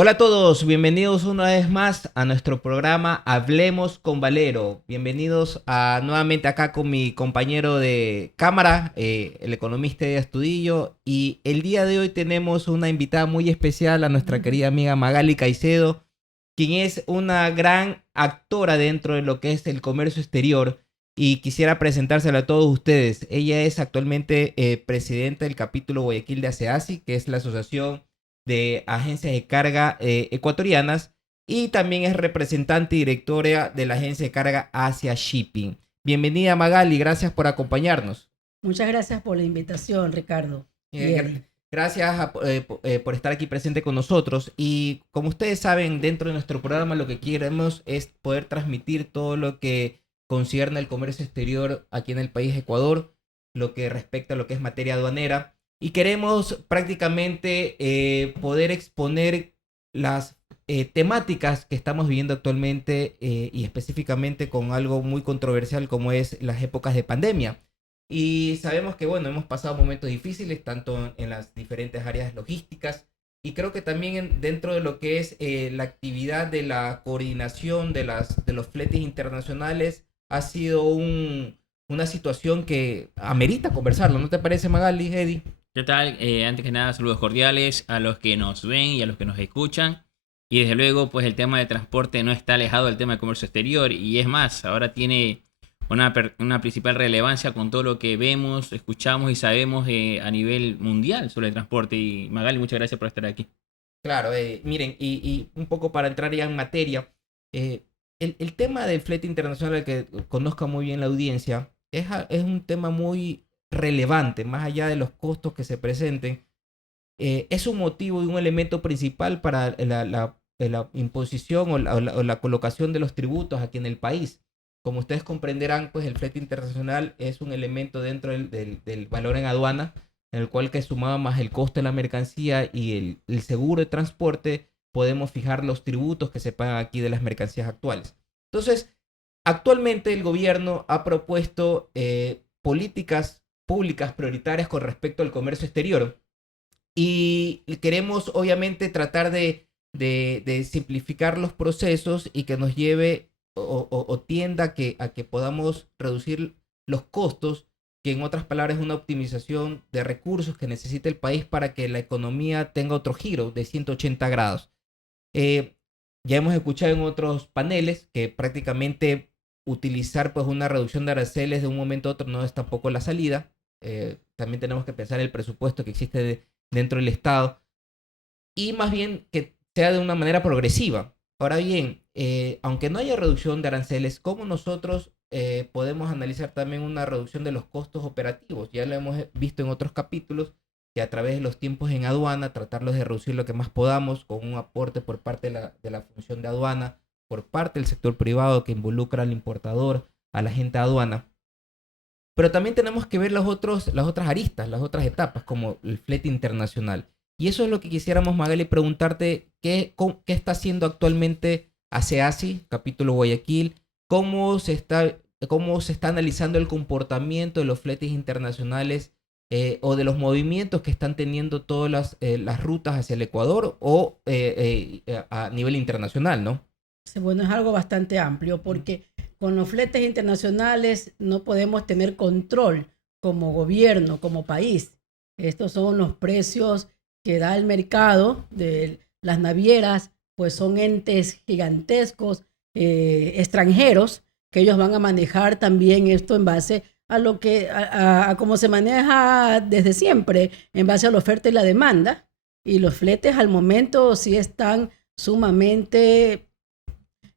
Hola a todos, bienvenidos una vez más a nuestro programa Hablemos con Valero. Bienvenidos nuevamente acá con mi compañero de cámara, el economista de Astudillo. Y el día de hoy tenemos una invitada muy especial, a nuestra querida amiga Magali Caicedo, quien es una gran actora dentro de lo que es el comercio exterior. Y quisiera presentársela a todos ustedes. Ella es actualmente presidenta del capítulo Guayaquil de ASEASI, que es la asociación de agencias de carga ecuatorianas, y también es representante y directora de la agencia de carga Asia Shipping. Bienvenida Magali, gracias por acompañarnos. Muchas gracias por la invitación, Ricardo y Eddie. Gracias por estar aquí presente con nosotros. Y como ustedes saben, dentro de nuestro programa lo que queremos es poder transmitir todo lo que concierne al comercio exterior aquí en el país Ecuador, lo que respecta a lo que es materia aduanera. Y queremos prácticamente poder exponer las temáticas que estamos viviendo actualmente, y específicamente con algo muy controversial como es las épocas de pandemia. Y sabemos que, bueno, hemos pasado momentos difíciles, tanto en las diferentes áreas logísticas, y creo que también dentro de lo que es la actividad de la coordinación de los fletes internacionales ha sido una situación que amerita conversarlo. ¿No te parece, Magali, Eddie? ¿Qué tal? Antes que nada, saludos cordiales a los que nos ven y a los que nos escuchan. Y desde luego, pues el tema de transporte no está alejado del tema de comercio exterior. Y es más, ahora tiene una principal relevancia con todo lo que vemos, escuchamos y sabemos a nivel mundial sobre el transporte. Y Magali, muchas gracias por estar aquí. Claro, miren, y un poco para entrar ya en materia, eh, el tema del flete internacional, que conozca muy bien la audiencia, es un tema muy relevante, más allá de los costos que se presenten. Es un motivo y un elemento principal para la imposición o la colocación de los tributos aquí en el país. Como ustedes comprenderán, pues el flete internacional es un elemento dentro del valor en aduana, en el cual, que sumado más el costo de la mercancía y el seguro de transporte, podemos fijar los tributos que se pagan aquí de las mercancías actuales. Entonces, actualmente el gobierno ha propuesto políticas públicas prioritarias con respecto al comercio exterior, y queremos obviamente tratar de simplificar los procesos y que nos lleve o tienda a que podamos reducir los costos, que en otras palabras es una optimización de recursos que necesita el país para que la economía tenga otro giro de 180 grados. Eh, ya hemos escuchado en otros paneles que prácticamente utilizar pues una reducción de aranceles de un momento a otro no es tampoco la salida. También tenemos que pensar el presupuesto que existe dentro del Estado, y más bien que sea de una manera progresiva. Ahora bien, aunque no haya reducción de aranceles, ¿cómo nosotros podemos analizar también una reducción de los costos operativos? Ya lo hemos visto en otros capítulos, que a través de los tiempos en aduana, tratarlos de reducir lo que más podamos, con un aporte por parte de la función de aduana, por parte del sector privado que involucra al importador, a la gente de aduana. Pero también tenemos que ver las otras aristas, las otras etapas, como el flete internacional. Y eso es lo que quisiéramos, Magali, preguntarte: ¿qué está haciendo actualmente ASEASI, capítulo Guayaquil? ¿Cómo se está analizando el comportamiento de los fletes internacionales, o de los movimientos que están teniendo todas las rutas hacia el Ecuador o a nivel internacional, ¿no? Sí, bueno, es algo bastante amplio porque con los fletes internacionales no podemos tener control como gobierno, como país. Estos son los precios que da el mercado de las navieras, pues son entes gigantescos, extranjeros, que ellos van a manejar también esto en base a lo que, a cómo se maneja desde siempre, en base a la oferta y la demanda. Y los fletes al momento sí están sumamente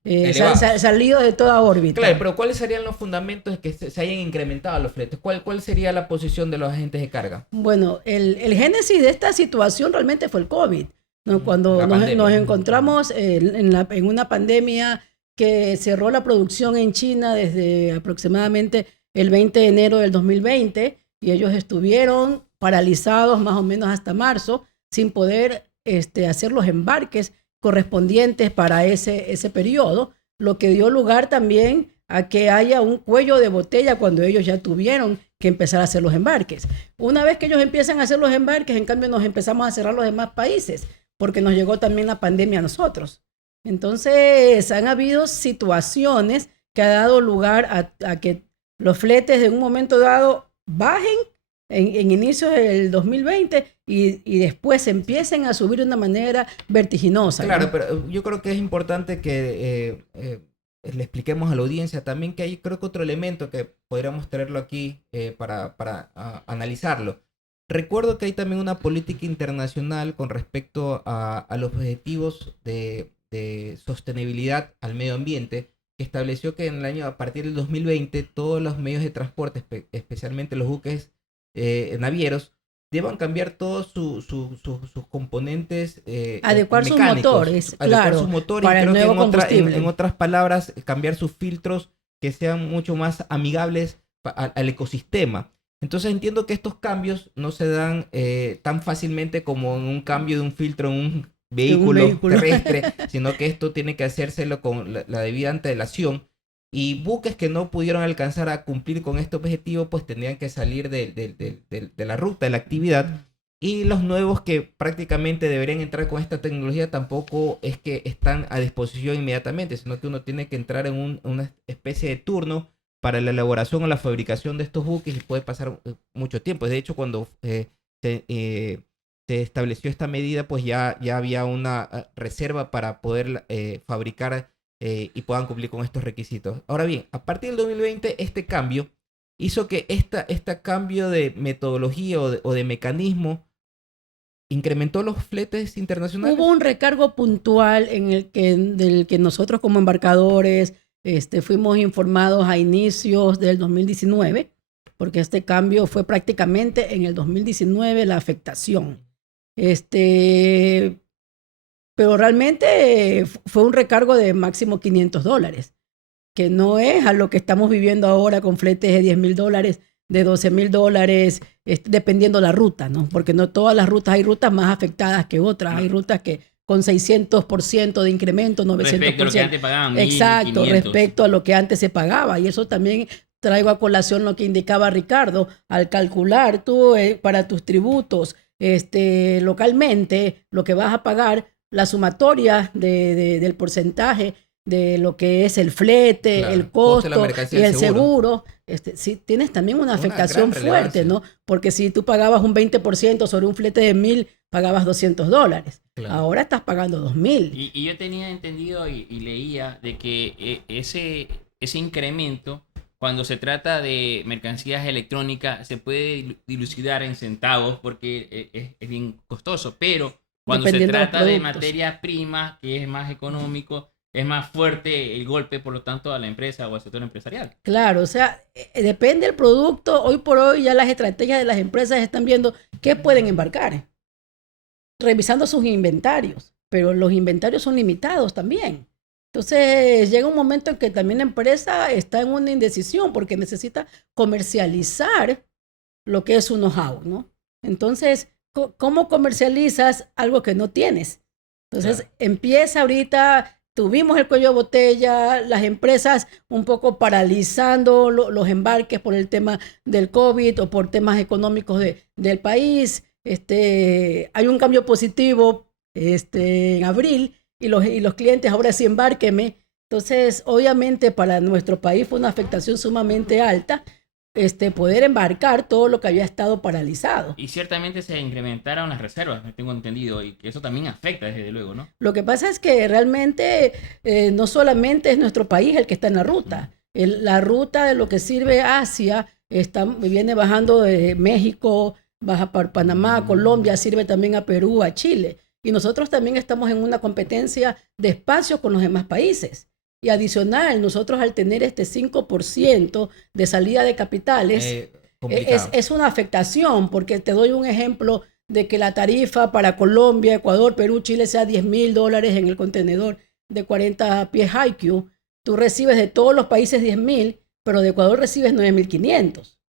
Elevados. salido de toda Claro, órbita. pero ¿cuáles serían los fundamentos de que se hayan incrementado los fletes? ¿Cuál sería la posición de los agentes de carga? Bueno, el génesis de esta situación realmente fue el COVID, ¿no? Cuando La nos pandemia. encontramos en una pandemia que cerró la producción en China desde aproximadamente el 20 de enero del 2020, y ellos estuvieron paralizados más o menos hasta marzo sin poder hacer los embarques correspondientes para ese periodo, lo que dio lugar también a que haya un cuello de botella cuando ellos ya tuvieron que empezar a hacer los embarques. Una vez que ellos empiezan a hacer los embarques, en cambio nos empezamos a cerrar los demás países, porque nos llegó también la pandemia a nosotros. Entonces, han habido situaciones que ha dado lugar a que los fletes de un momento dado bajen en inicios del 2020 y después empiecen a subir de una manera vertiginosa. Claro, ¿no? pero yo creo que es importante que le expliquemos a la audiencia también que hay, creo que otro elemento que podríamos traerlo aquí para analizarlo. Recuerdo que hay también una política internacional con respecto a los objetivos de sostenibilidad al medio ambiente, que estableció que en el año, a partir del 2020, todos los medios de transporte, especialmente los buques navieros, deban cambiar todos sus componentes Adecuar sus mecánicos, motores, adecuar claro, sus motores para y el creo que nuevo combustible. en otras palabras, cambiar sus filtros que sean mucho más amigables al ecosistema. Entonces entiendo que estos cambios no se dan tan fácilmente como en un cambio de un filtro en un vehículo terrestre, sino que esto tiene que hacérselo con la debida antelación. Y buques que no pudieron alcanzar a cumplir con este objetivo, pues tendrían que salir de la ruta, de la actividad. Y los nuevos que prácticamente deberían entrar con esta tecnología tampoco es que están a disposición inmediatamente, sino que uno tiene que entrar en una especie de turno para la elaboración o la fabricación de estos buques y puede pasar mucho tiempo. De hecho, cuando se estableció esta medida, pues ya había una reserva para poder fabricar y puedan cumplir con estos requisitos. Ahora bien, a partir del 2020, este cambio hizo que este cambio de metodología o de mecanismo incrementó los fletes internacionales. Hubo un recargo puntual del que nosotros como embarcadores fuimos informados a inicios del 2019, porque este cambio fue prácticamente en el 2019 la afectación. Pero realmente fue un recargo de máximo $500, que no es a lo que estamos viviendo ahora con fletes de $10,000, de $12,000, dependiendo la ruta, ¿no? Porque no todas las rutas, hay rutas más afectadas que otras, hay rutas que con 600% de incremento, 900%. Respecto a lo que antes pagaban. Exacto, 1.500. respecto a lo que antes se pagaba. Y eso también traigo a colación lo que indicaba Ricardo, al calcular tú para tus tributos localmente lo que vas a pagar, la sumatoria del porcentaje de lo que es el flete, claro, el costo y el seguro, sí, tienes también una afectación fuerte, ¿no? Porque si tú pagabas un 20% sobre un flete de 1,000, pagabas $200. Claro. Ahora estás pagando 2,000. Y yo tenía entendido y leía de que ese incremento, cuando se trata de mercancías electrónicas, se puede dilucidar en centavos porque es bien costoso, pero cuando se trata de materias primas, que es más económico, es más fuerte el golpe, por lo tanto, a la empresa o al sector empresarial. Claro, o sea, depende del producto. Hoy por hoy ya las estrategias de las empresas están viendo qué pueden embarcar, revisando sus inventarios, pero los inventarios son limitados también. Entonces llega un momento en que también la empresa está en una indecisión porque necesita comercializar lo que es su know-how, ¿no? Entonces, ¿cómo comercializas algo que no tienes? Entonces, claro, empieza ahorita, tuvimos el cuello de botella, las empresas un poco paralizando los embarques por el tema del COVID o por temas económicos del país. Hay un cambio positivo en abril y los clientes ahora sí embárqueme. Entonces, obviamente para nuestro país fue una afectación sumamente alta poder embarcar todo lo que había estado paralizado. Y ciertamente se incrementaron las reservas, me tengo entendido, y que eso también afecta desde luego, ¿no? Lo que pasa es que realmente no solamente es nuestro país el que está en la ruta. La ruta de lo que sirve Asia viene bajando de México, baja para Panamá, Colombia, sirve también a Perú, a Chile. Y nosotros también estamos en una competencia de espacio con los demás países. Y adicional, nosotros al tener 5% de salida de capitales, es una afectación, porque te doy un ejemplo de que la tarifa para Colombia, Ecuador, Perú, Chile sea $10,000 en el contenedor de 40 pies IQ. Tú recibes de todos los países 10,000, pero de Ecuador recibes 9,500.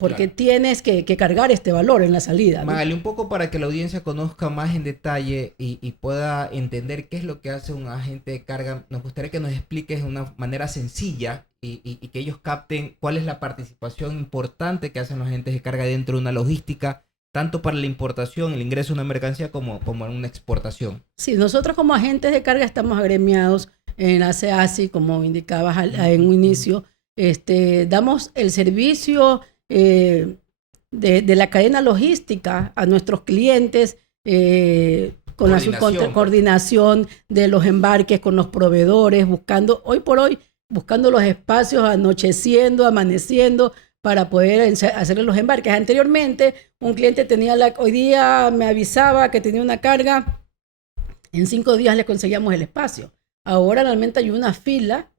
Porque claro, tienes que cargar este valor en la salida, ¿no? Magali, un poco para que la audiencia conozca más en detalle y pueda entender qué es lo que hace un agente de carga, nos gustaría que nos expliques de una manera sencilla y que ellos capten cuál es la participación importante que hacen los agentes de carga dentro de una logística tanto para la importación, el ingreso de una mercancía, como en una exportación. Sí, nosotros como agentes de carga estamos agremiados en la CEACI, como indicabas en un inicio. Damos el servicio de la cadena logística a nuestros clientes con la coordinación de los embarques con los proveedores, hoy por hoy, buscando los espacios, anocheciendo, amaneciendo, para poder hacerle los embarques. Anteriormente, un cliente hoy día me avisaba que tenía una carga, en 5 días le conseguíamos el espacio. Ahora realmente hay una fila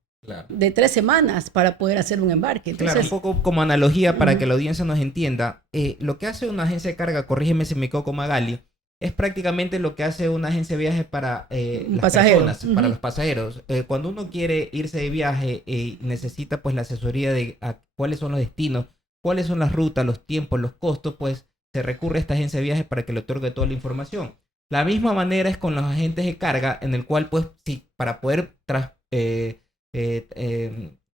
de 3 semanas para poder hacer un embarque. Entonces, claro, un poco como analogía para que la audiencia nos entienda, lo que hace una agencia de carga, corrígeme si me equivoco, Magali, es prácticamente lo que hace una agencia de viajes para las personas, para los pasajeros. Cuando uno quiere irse de viaje y necesita pues la asesoría de cuáles son los destinos, cuáles son las rutas, los tiempos, los costos, pues se recurre a esta agencia de viajes para que le otorgue toda la información. La misma manera es con los agentes de carga, en el cual pues sí, para poder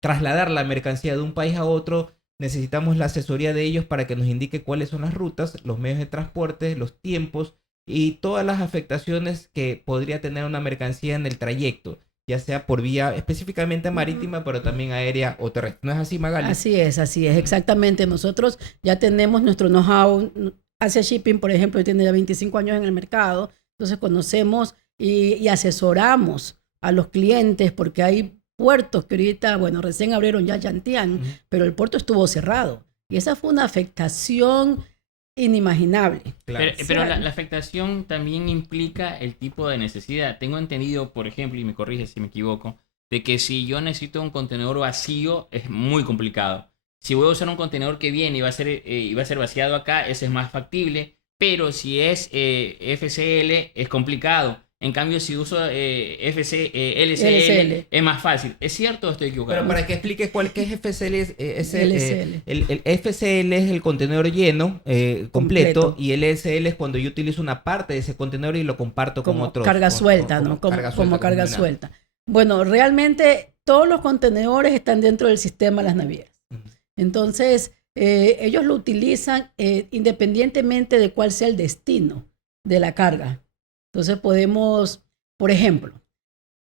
trasladar la mercancía de un país a otro, necesitamos la asesoría de ellos para que nos indique cuáles son las rutas, los medios de transporte, los tiempos y todas las afectaciones que podría tener una mercancía en el trayecto, ya sea por vía específicamente marítima, pero también aérea o terrestre. ¿No es así, Magali? Así es, exactamente. Nosotros ya tenemos nuestro know-how. Asia Shipping, por ejemplo, tiene ya 25 años en el mercado, entonces conocemos y asesoramos a los clientes, porque hay puertos que ahorita, bueno, recién abrieron ya Yantian, pero el puerto estuvo cerrado. Y esa fue una afectación inimaginable. Claro. Pero la afectación también implica el tipo de necesidad. Tengo entendido, por ejemplo, y me corrige si me equivoco, de que si yo necesito un contenedor vacío es muy complicado. Si voy a usar un contenedor que viene y va a ser vaciado acá, ese es más factible. Pero si es FCL es complicado. En cambio, si uso LCL es más fácil. ¿Es cierto o estoy equivocado? Pero para que expliques qué es FCL, el FCL es el contenedor lleno, completo, y el LCL es cuando yo utilizo una parte de ese contenedor y lo comparto con otros. Carga suelta, ¿no? Como carga suelta. Bueno, realmente todos los contenedores están dentro del sistema de las navieras. Entonces, ellos lo utilizan independientemente de cuál sea el destino de la carga. Entonces podemos, por ejemplo,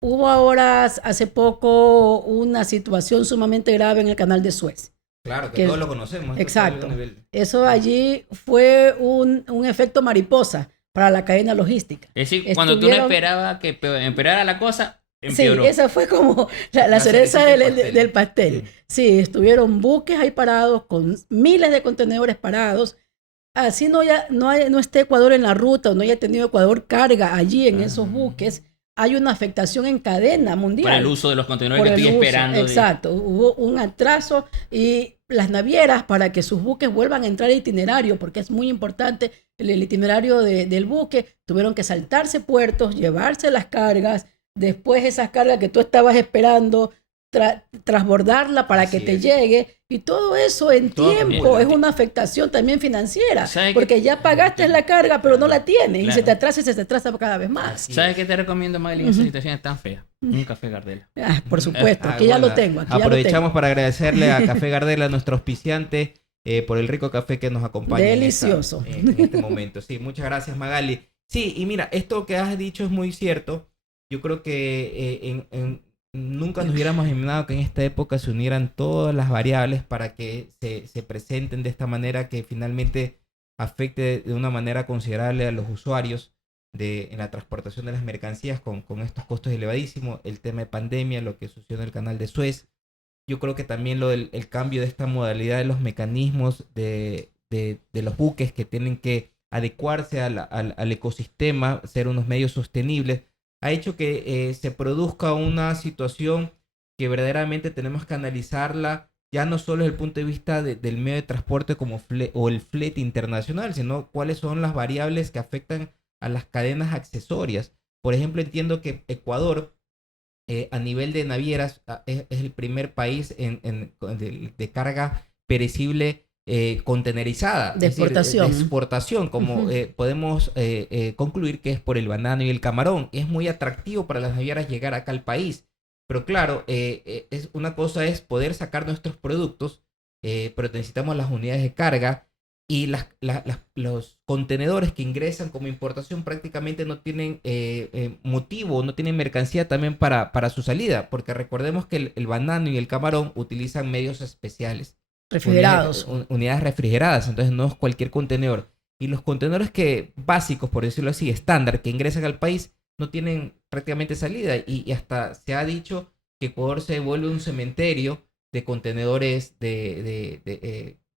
hubo ahora hace poco una situación sumamente grave en el canal de Suez. Claro, que todos lo conocemos. Exacto. Eso allí fue un efecto mariposa para la cadena logística. Es decir, cuando tú no esperabas que empeorara la cosa, empeoró. Sí, esa fue como la cereza del pastel. Sí, estuvieron buques ahí parados con miles de contenedores parados. Así no esté Ecuador en la ruta o no haya tenido Ecuador carga allí en esos buques, hay una afectación en cadena mundial. Por el uso de los contenedores que estoy esperando. Exacto, hubo un atraso y las navieras, para que sus buques vuelvan a entrar al itinerario, porque es muy importante el itinerario del buque, tuvieron que saltarse puertos, llevarse las cargas, después esas cargas que tú estabas esperando, transbordarla para que te llegue, y todo eso en tiempo es una afectación también financiera, porque ya pagaste la carga pero no la tienes, y se te atrasa cada vez más. ¿Sabes qué te recomiendo, Magali, en esa situación tan fea? Un café Gardela. Por supuesto, aquí ya lo tengo. Aprovechamos para agradecerle a Café Gardela, nuestro auspiciante, por el rico café que nos acompaña delicioso en este momento. Sí, muchas gracias, Magali. Sí, y mira, esto que has dicho es muy cierto. Yo creo que nunca nos hubiéramos imaginado que en esta época se unieran todas las variables para que se presenten de esta manera, que finalmente afecte de una manera considerable a los usuarios en la transportación de las mercancías con estos costos elevadísimos. El tema de pandemia, lo que sucedió en el canal de Suez. Yo creo que también el cambio de esta modalidad de los mecanismos de los buques que tienen que adecuarse al ecosistema, ser unos medios sostenibles, ha hecho que se produzca una situación que verdaderamente tenemos que analizarla, ya no solo desde el punto de vista del medio de transporte o el flete internacional, sino cuáles son las variables que afectan a las cadenas accesorias. Por ejemplo, entiendo que Ecuador, a nivel de navieras, es el primer país de carga perecible contenerizada, de exportación. De exportación, como podemos concluir que es por el banano y el camarón. Es muy atractivo para las navieras llegar acá al país, pero claro, una cosa es poder sacar nuestros productos, pero necesitamos las unidades de carga, y los contenedores que ingresan como importación prácticamente no tienen motivo, no tienen mercancía también para su salida, porque recordemos que el banano y el camarón utilizan medios especiales. Refrigerados. Unidades refrigeradas, entonces no es cualquier contenedor. Y los contenedores básicos, por decirlo así, estándar, que ingresan al país, no tienen prácticamente salida. Y hasta se ha dicho que Ecuador se vuelve un cementerio de contenedores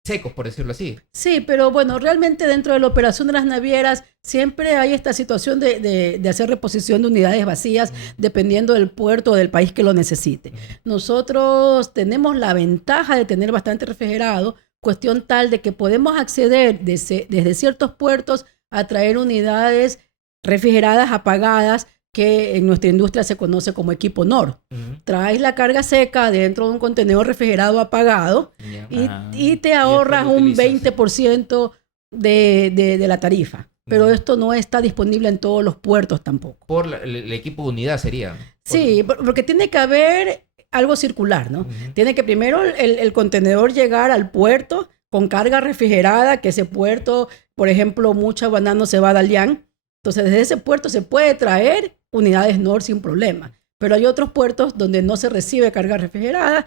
secos, por decirlo así. Sí, pero bueno, realmente dentro de la operación de las navieras siempre hay esta situación de hacer reposición de unidades vacías dependiendo del puerto o del país que lo necesite. Nosotros tenemos la ventaja de tener bastante refrigerado, cuestión tal de que podemos acceder desde ciertos puertos a traer unidades refrigeradas apagadas que en nuestra industria se conoce como equipo NOR. Traes la carga seca dentro de un contenedor refrigerado apagado y te ahorras un 20% de la tarifa. Pero esto no está disponible en todos los puertos tampoco. Por el equipo de unidad sería. Sí, porque tiene que haber algo circular, ¿no? Tiene que primero el contenedor llegar al puerto con carga refrigerada, que ese puerto, por ejemplo, mucha banano se va a Dalian. Entonces, desde ese puerto se puede traer unidades NOR sin problema. Pero hay otros puertos donde no se recibe carga refrigerada,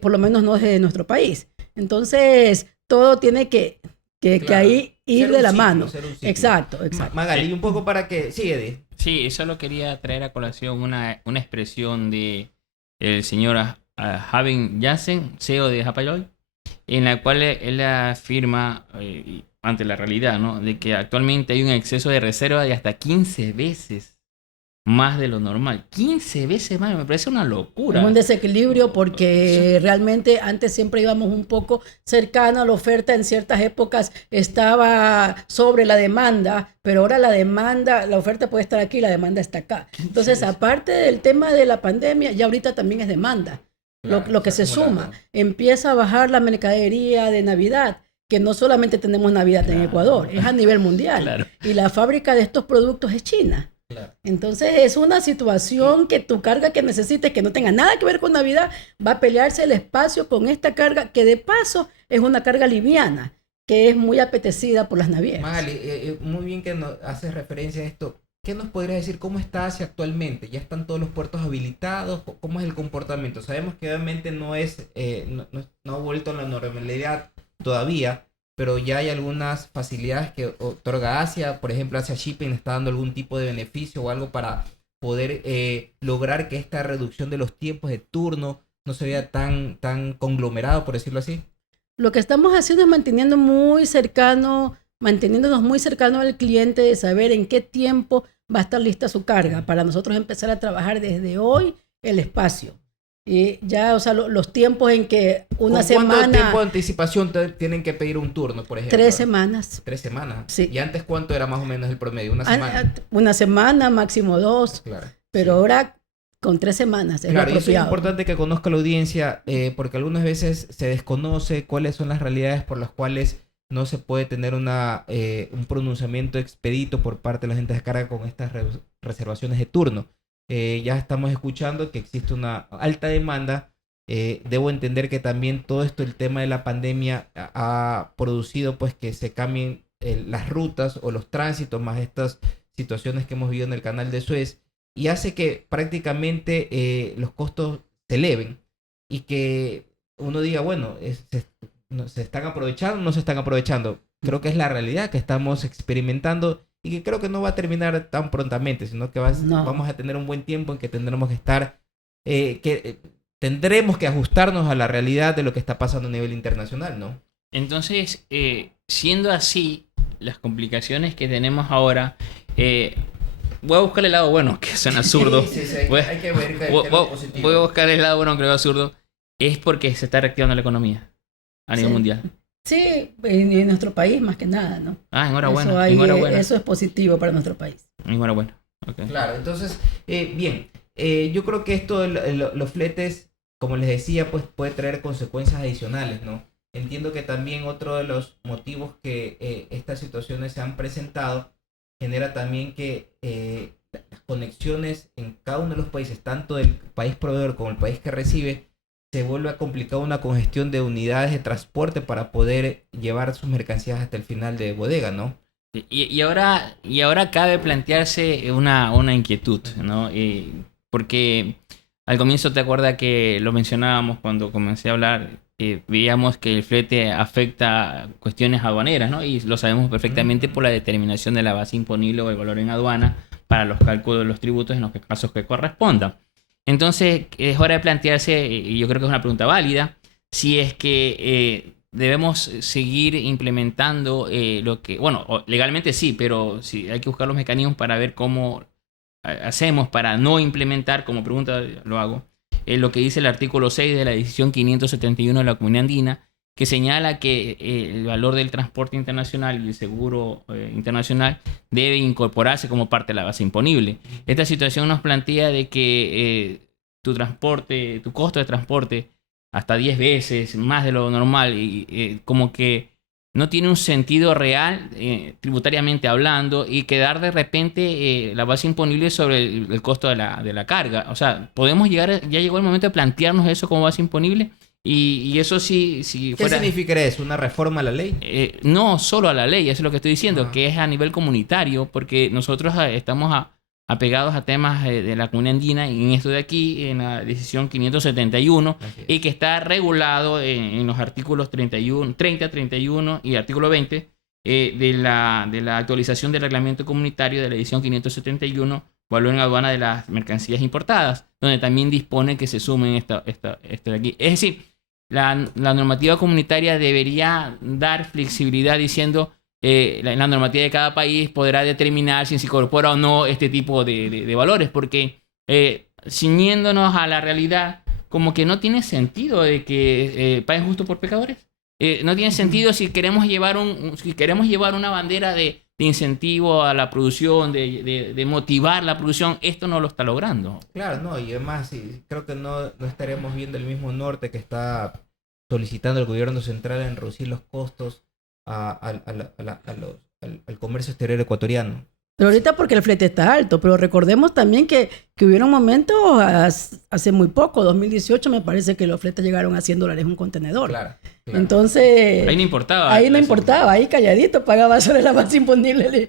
por lo menos no desde nuestro país. Entonces, todo tiene que ahí ir de la mano. Exacto. Magali, un poco para que... Sí, Eddie. Sí, solo quería traer a colación una expresión de el señor Javin Jansen, CEO de Hapag-Lloyd, en la cual él afirma, ante la realidad, ¿no?, de que actualmente hay un exceso de reserva de hasta 15 veces más de lo normal. 15 veces más, me parece una locura. Es un desequilibrio porque realmente antes siempre íbamos un poco cercano a la oferta. En ciertas épocas estaba sobre la demanda, pero ahora la oferta puede estar aquí, la demanda está acá. Entonces, aparte del tema de la pandemia, ya ahorita también es demanda. Claro, lo que se suma, empieza a bajar la mercadería de Navidad, que no solamente tenemos Navidad en Ecuador, es a nivel mundial. Claro. Y la fábrica de estos productos es China. Claro. Entonces es una situación que tu carga que necesites, que no tenga nada que ver con Navidad, va a pelearse el espacio con esta carga, que de paso es una carga liviana, que es muy apetecida por las navieras. Magali, muy bien que haces referencia a esto. ¿Qué nos podrías decir? ¿Cómo está Asia actualmente? ¿Ya están todos los puertos habilitados? ¿Cómo es el comportamiento? Sabemos que obviamente no ha vuelto a la normalidad todavía, pero ya hay algunas facilidades que otorga Asia. Por ejemplo, Asia Shipping está dando algún tipo de beneficio o algo para poder lograr que esta reducción de los tiempos de turno no se vea tan conglomerado, por decirlo así. Lo que estamos haciendo es manteniéndonos muy cercano al cliente, de saber en qué tiempo va a estar lista su carga, para nosotros empezar a trabajar desde hoy el espacio. Y ya, o sea, los tiempos en que una semana... ¿Cuánto tiempo de anticipación tienen que pedir un turno, por ejemplo? 3 semanas. 3 semanas. Sí. ¿Y antes cuánto era más o menos el promedio? ¿Una semana? Una semana, máximo 2. Claro. Pero ahora con 3 semanas es claro, lo eso es importante que conozca la audiencia, porque algunas veces se desconoce cuáles son las realidades por las cuales no se puede tener un pronunciamiento expedito por parte de la gente de carga con estas reservaciones de turno. Ya estamos escuchando que existe una alta demanda. Debo entender que también todo esto, el tema de la pandemia, ha producido pues que se cambien las rutas o los tránsitos, más estas situaciones que hemos vivido en el canal de Suez, y hace que prácticamente los costos se eleven y que uno diga, bueno, ¿se están aprovechando o no se están aprovechando? Creo que es la realidad que estamos experimentando y que creo que no va a terminar tan prontamente, sino que vamos a tener un buen tiempo en que tendremos que estar, tendremos que ajustarnos a la realidad de lo que está pasando a nivel internacional, ¿no? Entonces, siendo así, las complicaciones que tenemos ahora, voy a buscar el lado bueno, que suena absurdo. Sí, hay que ver que lo positivo. Voy a buscar el lado bueno, que lo absurdo. Es porque se está reactivando la economía a nivel mundial. Sí, en nuestro país más que nada, ¿no? Enhorabuena. Eso es positivo para nuestro país. Enhorabuena. Okay. Claro, entonces, bien, yo creo que esto de los fletes, como les decía, pues puede traer consecuencias adicionales, ¿no? Entiendo que también otro de los motivos que estas situaciones se han presentado genera también que las conexiones en cada uno de los países, tanto del país proveedor como el país que recibe, se vuelve complicado una congestión de unidades de transporte para poder llevar sus mercancías hasta el final de bodega, ¿no? Y ahora cabe plantearse una inquietud, ¿no? Porque al comienzo te acuerdas que lo mencionábamos cuando comencé a hablar, veíamos que el flete afecta cuestiones aduaneras, ¿no? Y lo sabemos perfectamente por la determinación de la base imponible o el valor en aduana para los cálculos de los tributos en los casos que correspondan. Entonces, es hora de plantearse, y yo creo que es una pregunta válida, si es que debemos seguir implementando lo que, bueno, legalmente sí, pero sí, hay que buscar los mecanismos para ver cómo hacemos para no implementar, como pregunta lo hago, lo que dice el artículo 6 de la decisión 571 de la Comunidad Andina, que señala que el valor del transporte internacional y el seguro internacional debe incorporarse como parte de la base imponible. Esta situación nos plantea de que tu costo de transporte hasta 10 veces más de lo normal y como que no tiene un sentido real tributariamente hablando, y quedar de repente la base imponible sobre el costo de la carga. O sea, podemos llegar, ya llegó el momento de plantearnos eso como base imponible. Y eso sí, si ¿Qué significaría eso? ¿Una reforma a la ley? No solo a la ley, eso es lo que estoy diciendo, que es a nivel comunitario, porque nosotros estamos apegados a temas de la Comunidad Andina, y en esto de aquí, en la decisión 571, y que está regulado en los artículos 30, 31 y artículo 20 de la actualización del reglamento comunitario de la edición 571, valor en aduana de las mercancías importadas, donde también dispone que se sumen esto de aquí. Es decir, la normativa comunitaria debería dar flexibilidad diciendo la normativa de cada país podrá determinar si se incorpora o no este tipo de valores, porque ciñéndonos a la realidad, como que no tiene sentido de que paguen justo por pecadores. No tiene sentido si queremos llevar una bandera de incentivo a la producción, de motivar la producción. Esto no lo está logrando. Claro, no, y además sí, creo que no estaremos viendo el mismo norte que está solicitando el gobierno central en reducir los costos al comercio exterior ecuatoriano. Pero ahorita porque el flete está alto, pero recordemos también que hubieron momentos hace muy poco, 2018 me parece que los fletes llegaron a $100 un contenedor. Claro. Entonces... Ahí no importaba. Ahí calladito pagaba sobre la base imponible.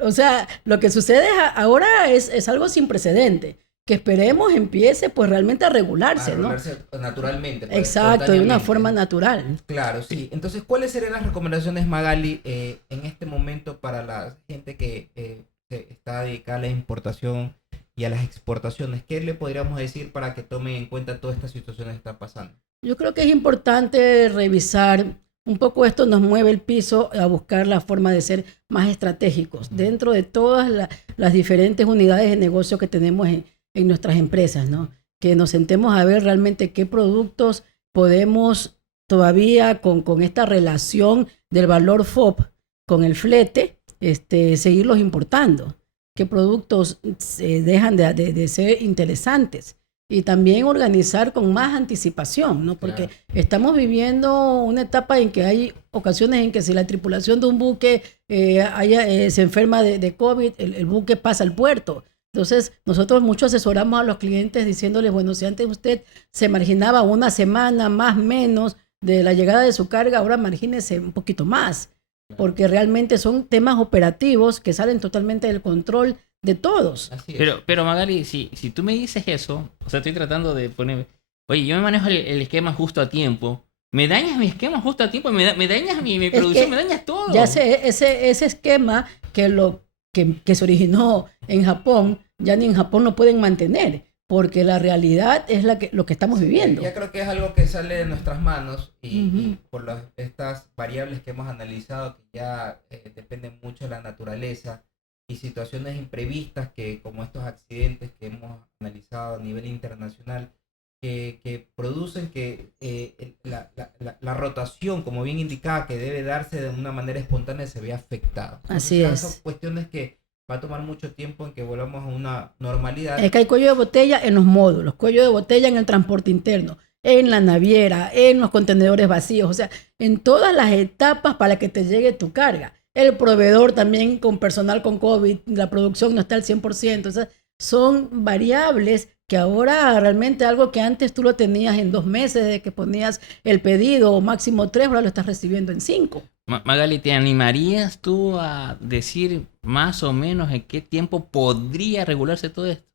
O sea, lo que sucede ahora es algo sin precedente, que esperemos empiece pues realmente a regularse, ¿no? Naturalmente. Pues, exacto, de una forma natural. Claro, sí. Entonces, ¿cuáles serían las recomendaciones, Magali, en este momento para la gente que está dedicada a la importación y a las exportaciones? ¿Qué le podríamos decir para que tomen en cuenta todas estas situaciones que están pasando? Yo creo que es importante revisar un poco. Esto nos mueve el piso a buscar la forma de ser más estratégicos dentro de todas las diferentes unidades de negocio que tenemos en nuestras empresas, ¿no? Que nos sentemos a ver realmente qué productos podemos todavía con esta relación del valor FOB con el flete, seguirlos importando. Qué productos dejan de ser interesantes. Y también organizar con más anticipación, ¿no? Porque estamos viviendo una etapa en que hay ocasiones en que si la tripulación de un buque se enferma de COVID, el buque pasa al puerto. Entonces, nosotros mucho asesoramos a los clientes diciéndoles, bueno, si antes usted se marginaba una semana más o menos de la llegada de su carga, ahora margínese un poquito más, porque realmente son temas operativos que salen totalmente del control de todos. Pero Magali, si tú me dices eso, o sea, estoy tratando de ponerme, oye, yo me manejo el esquema justo a tiempo, me dañas mi esquema justo a tiempo, me dañas mi producción, me dañas todo. Ya sé, ese esquema que se originó en Japón, ya ni en Japón lo pueden mantener, porque la realidad es lo que estamos viviendo. Ya creo que es algo que sale de nuestras manos y por estas variables que hemos analizado, que ya dependen mucho de la naturaleza y situaciones imprevistas, que como estos accidentes que hemos analizado a nivel internacional, que producen que la rotación, como bien indicaba, que debe darse de una manera espontánea, se vea afectada. Así es. Son cuestiones que va a tomar mucho tiempo en que volvamos a una normalidad. Es que hay cuello de botella en los módulos, cuello de botella en el transporte interno, en la naviera, en los contenedores vacíos, o sea, en todas las etapas para que te llegue tu carga. El proveedor también con personal con COVID, la producción no está al 100%, o sea, son variables que ahora realmente algo que antes tú lo tenías en 2 meses de que ponías el pedido, o máximo 3, ahora lo estás recibiendo en 5. Magali, ¿te animarías tú a decir más o menos en qué tiempo podría regularse todo esto?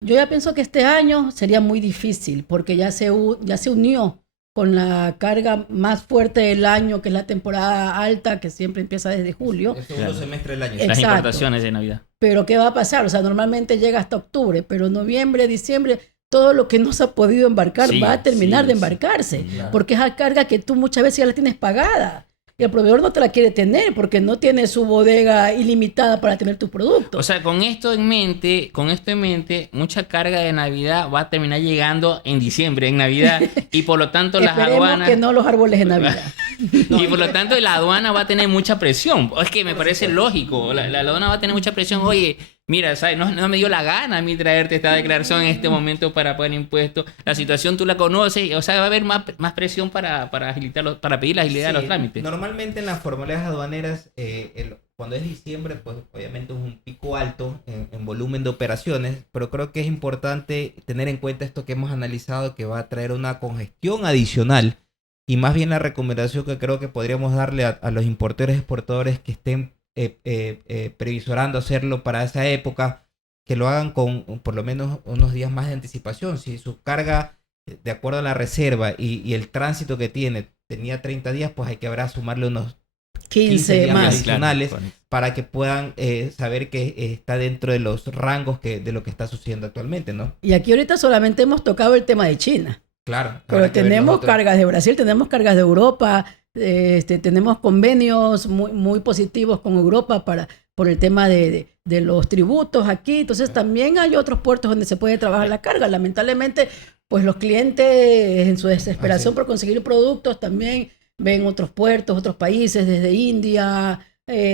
Yo ya pienso que este año sería muy difícil porque ya se unió con la carga más fuerte del año, que es la temporada alta, que siempre empieza desde julio. El segundo semestre del año. Las Exacto. importaciones de Navidad. Pero ¿qué va a pasar? O sea, normalmente llega hasta octubre, pero noviembre, diciembre, todo lo que no se ha podido embarcar Sí, va a terminar sí, de sí. embarcarse, Claro. porque es la carga que tú muchas veces ya la tienes pagada. Y el proveedor no te la quiere tener porque no tiene su bodega ilimitada para tener tus productos. O sea, con esto en mente, mucha carga de Navidad va a terminar llegando en diciembre, en Navidad, y por lo tanto las Esperemos aduanas... que no los árboles de Navidad. Y por lo tanto la aduana va a tener mucha presión. Es que me parece lógico. La aduana va a tener mucha presión. Oye, mira, ¿sabes? No me dio la gana a mí traerte esta declaración en este momento para pagar impuestos. La situación tú la conoces. O sea, va a haber más presión para pedir la agilidad de los Sí, trámites. normalmente en las formalidades aduaneras, cuando es diciembre, pues obviamente es un pico alto en volumen de operaciones, pero creo que es importante tener en cuenta esto que hemos analizado, que va a traer una congestión adicional, y más bien la recomendación que creo que podríamos darle a los importadores y exportadores que estén previsorando hacerlo para esa época, que lo hagan con por lo menos unos días más de anticipación. Si su carga, de acuerdo a la reserva y el tránsito que tenía 30 días, pues hay que habrá sumarle unos 15 días más. adicionales Claro. para que puedan saber que está dentro de los rangos de lo que está sucediendo actualmente, ¿no? Y aquí ahorita solamente hemos tocado el tema de China. Claro. Pero habrá que ver los tenemos otros. cargas de Brasil, tenemos cargas de Europa, tenemos convenios muy positivos con Europa por el tema de los tributos aquí. Entonces también hay otros puertos donde se puede trabajar la carga. Lamentablemente, pues los clientes en su desesperación por conseguir productos también ven otros puertos, otros países, desde India,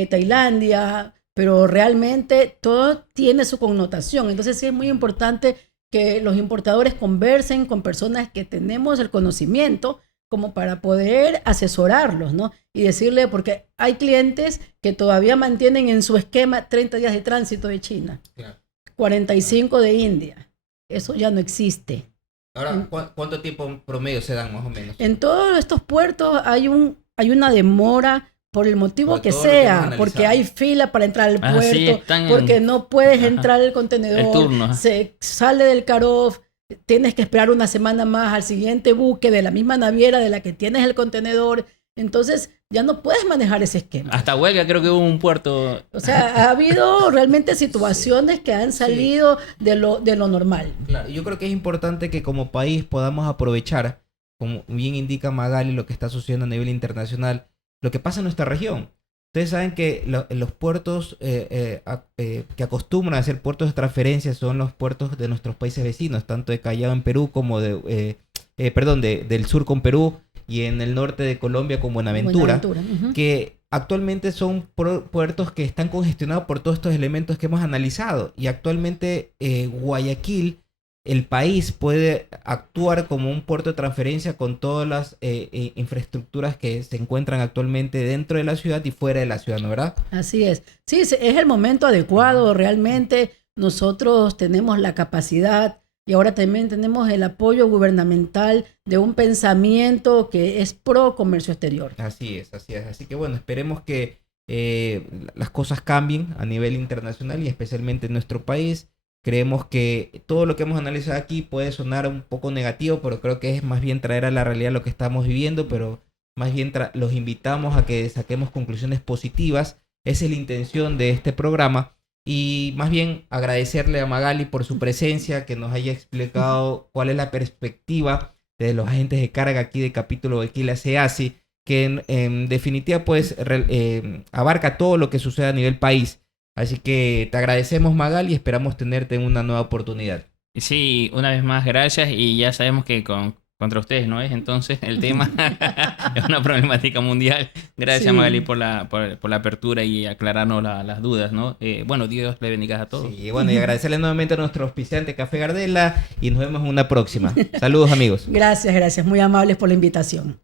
Tailandia, pero realmente todo tiene su connotación. Entonces sí es muy importante que los importadores conversen con personas que tenemos el conocimiento como para poder asesorarlos, ¿no? Y decirle, porque hay clientes que todavía mantienen en su esquema 30 días de tránsito de China, Claro. 45 de India. Eso ya no existe. Ahora, ¿cuánto tiempo promedio se dan más o menos? En todos estos puertos hay una demora por el motivo Por que todo lo que hemos sea, analizado. porque hay fila para entrar al Ah, sí, puerto, están en- porque no puedes Ajá. entrar el contenedor, El turno, ajá. se sale del car-off, tienes que esperar una semana más al siguiente buque de la misma naviera de la que tienes el contenedor, entonces ya no puedes manejar ese esquema. Hasta huelga creo que hubo un puerto. O sea, ha habido realmente situaciones que han salido de lo normal. Claro, yo creo que es importante que como país podamos aprovechar, como bien indica Magali, lo que está sucediendo a nivel internacional, lo que pasa en nuestra región. Ustedes saben que los puertos que acostumbran a ser puertos de transferencia son los puertos de nuestros países vecinos, tanto de Callao en Perú como del sur con Perú, y en el norte de Colombia con Buenaventura. Ujú. Que actualmente son puertos que están congestionados por todos estos elementos que hemos analizado. Y actualmente Guayaquil, el país, puede actuar como un puerto de transferencia con todas las infraestructuras que se encuentran actualmente dentro de la ciudad y fuera de la ciudad, ¿no, verdad? Así es. Sí, es el momento adecuado. Realmente nosotros tenemos la capacidad y ahora también tenemos el apoyo gubernamental de un pensamiento que es pro comercio exterior. Así es, así es. Así que bueno, esperemos que las cosas cambien a nivel internacional y especialmente en nuestro país. Creemos que todo lo que hemos analizado aquí puede sonar un poco negativo, pero creo que es más bien traer a la realidad lo que estamos viviendo, pero más bien los invitamos a que saquemos conclusiones positivas. Esa es la intención de este programa. Y más bien agradecerle a Magali por su presencia, que nos haya explicado cuál es la perspectiva de los agentes de carga aquí de capítulo de Aquila SEASI, que en definitiva pues abarca todo lo que sucede a nivel país. Así que te agradecemos, Magali, y esperamos tenerte en una nueva oportunidad. Sí, una vez más, gracias. Y ya sabemos que contra ustedes no es entonces el tema. Es una problemática mundial. Gracias, Sí. Magali, por la apertura y aclararnos las dudas, ¿no? Bueno, Dios le bendiga a todos. Sí, y bueno, y agradecerle nuevamente a nuestro auspiciante Café Gardela y nos vemos en una próxima. Saludos, amigos. Gracias, muy amables por la invitación.